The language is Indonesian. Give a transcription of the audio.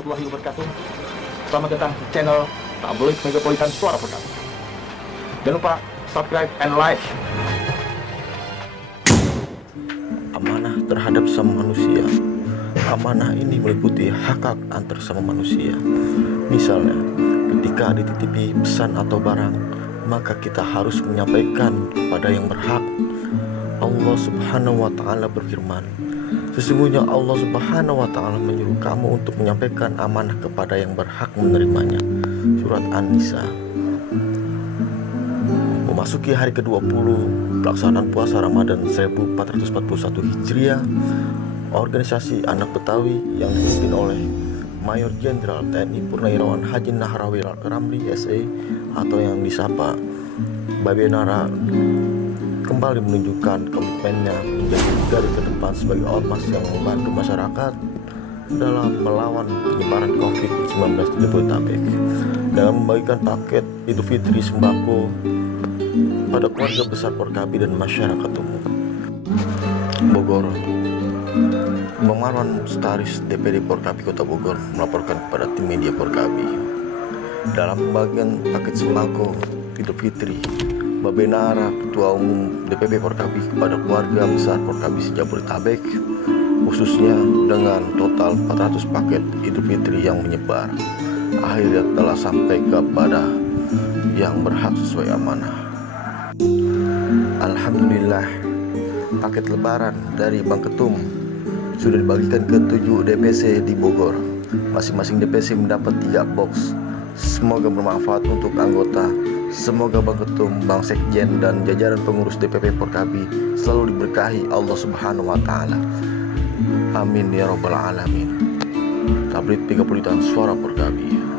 warahmatullahi wabarakatuh. Selamat datang di channel Tabloid Megapolitan Suara Porkabi. Jangan lupa subscribe and like. Amanah terhadap sama manusia. Amanah ini meliputi hak antar sama manusia. Misalnya, ketika dititipi pesan atau barang, maka kita harus menyampaikan kepada yang berhak. Allah Subhanahu wa Ta'ala berfirman, sesungguhnya Allah Subhanahu wa Ta'ala menyuruh kamu untuk menyampaikan amanah kepada yang berhak menerimanya. Surat An-Nisa. Memasuki hari ke-20 pelaksanaan puasa Ramadan 1441 Hijriah, organisasi Anak Betawi yang dipimpin oleh Mayor Jenderal TNI Purnawirawan Haji Nahrawi Ramli SE atau yang disapa Babenara kembali menunjukkan komitmennya menjadi garda terdepan sebagai ormas yang membantu masyarakat dalam melawan penyebaran COVID-19 di Jabodetabek dengan membagikan paket Idul Fitri sembako pada keluarga besar Porkabi dan masyarakat umum. Bogor. Marwan Mustaris DPD Porkabi Kota Bogor melaporkan kepada tim media Porkabi dalam pembagian paket sembako Idul Fitri, Babenara Ketua Umum DPP Porkabi kepada keluarga besar Porkabi Jabodetabek, khususnya dengan total 400 paket Idul Fitri yang menyebar, akhirnya telah sampai kepada yang berhak sesuai amanah. Alhamdulillah, paket lebaran dari Bang Ketum sudah dibagikan ke 7 DPC di Bogor. Masing-masing DPC mendapat 3 box. Semoga bermanfaat untuk anggota. Semoga Bang Ketum, Bang Sekjen, dan jajaran pengurus DPP Porkabi selalu diberkahi Allah Subhanahu wa Ta'ala. Amin ya Rabbal Alamin. Tabloid Megapolitan Suara Porkabi.